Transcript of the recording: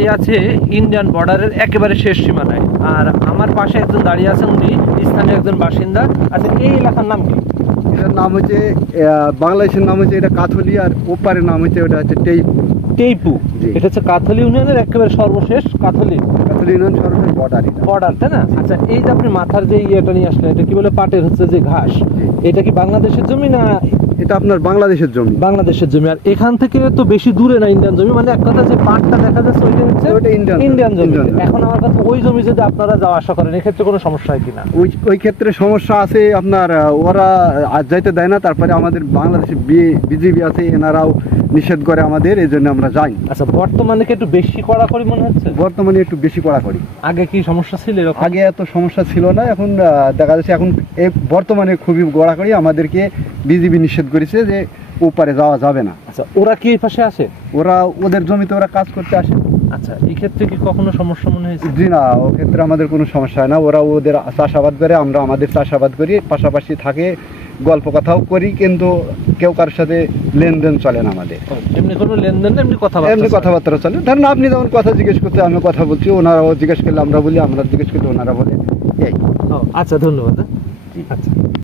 এই আছে ইন্ডিয়ান বর্ডারের একেবারে শেষ সীমানায়, আর আমার পাশে একজন দাঁড়িয়ে আছেন, উনি স্থানীয় একজন বাসিন্দা। আচ্ছা, এই এলাকার নাম কি? এটার নাম হচ্ছে বাংলাদেশের নাম হচ্ছে এটা কাথলি, আর ওপারের নাম হচ্ছে ওটা হচ্ছে টেইপু। টেইপু। জি। এটা হচ্ছে কাথলি ইউনিয়নের একেবারে সর্বশেষ কাথলি কাথলি ইউনিয়ন সর্বশেষ বর্ডার। বর্ডার, তাই না? আচ্ছা, এই যে আপনি মাথার যে ইয়েটা নিয়ে আসলেন, এটা কি বলে, পাটের হচ্ছে যে ঘাস, এটা কি বাংলাদেশের জমি না? এটা আপনার বাংলাদেশের জমি। বাংলাদেশের জমি। আর এখান থেকে তো বেশি দূরে না ইন্ডিয়ান জমি, মানে এক কথা যে পাটটা দেখা যাচ্ছে ওইটা হচ্ছে ওটা ইন্ডিয়ান জমি। ইন্ডিয়ান জমি। এখন আমার কথা, ওই জমি যদি আপনারা যাওয়া আসা করেন, এক্ষেত্রে কোনো সমস্যা হয় কিনা? ওই ক্ষেত্রে সমস্যা আছে আপনার, ওরা আজ যাইতে দেয় না। তারপরে আমাদের বাংলাদেশে বিজিবি আছে, এনারাও নিষেধ করে আমাদের, এই জন্য আমরা যাই। আচ্ছা, বর্তমানে কি একটু বেশি কড়াকড়ি মনে হচ্ছে? বর্তমানে একটু বেশি কড়াকড়ি। আগে কি সমস্যা ছিল এরকম? আগে এত সমস্যা ছিল না, এখন দেখা যাচ্ছে এখন বর্তমানে খুবই কড়াকড়ি। আমাদেরকে বিজিবি নিষেধ করেছে যে ওপারে যাওয়া যাবে না। আচ্ছা, ওরা কি এই পাশে আসে? ওরা ওদের জমিতে ওরা কাজ করতে আসে। আচ্ছা, এই ক্ষেত্রে কি কখনো সমস্যা মনে হয়েছে? জি না, ও ক্ষেত্রে আমাদের কোনো সমস্যা হয় না। ওরা ওদের চাষাবাদ করে, আমরা আমাদের চাষাবাদ করি, পাশাপাশি থাকে, গল্প কথাও করি, কিন্তু কেউ কারোর সাথে লেনদেন চলে না আমাদের। এমনি কোনো লেনদেন না, এমনি এমনি কথাবার্তা? কথাবার্তা চলে। ধরেন আপনি যেমন কথা জিজ্ঞেস করতে আমি কথা বলছি, ওনারাও জিজ্ঞেস করলে আমরা বলি, আমরা জিজ্ঞেস করলে ওনারা বলে, এই। ও, আচ্ছা, ধন্যবাদ। আচ্ছা।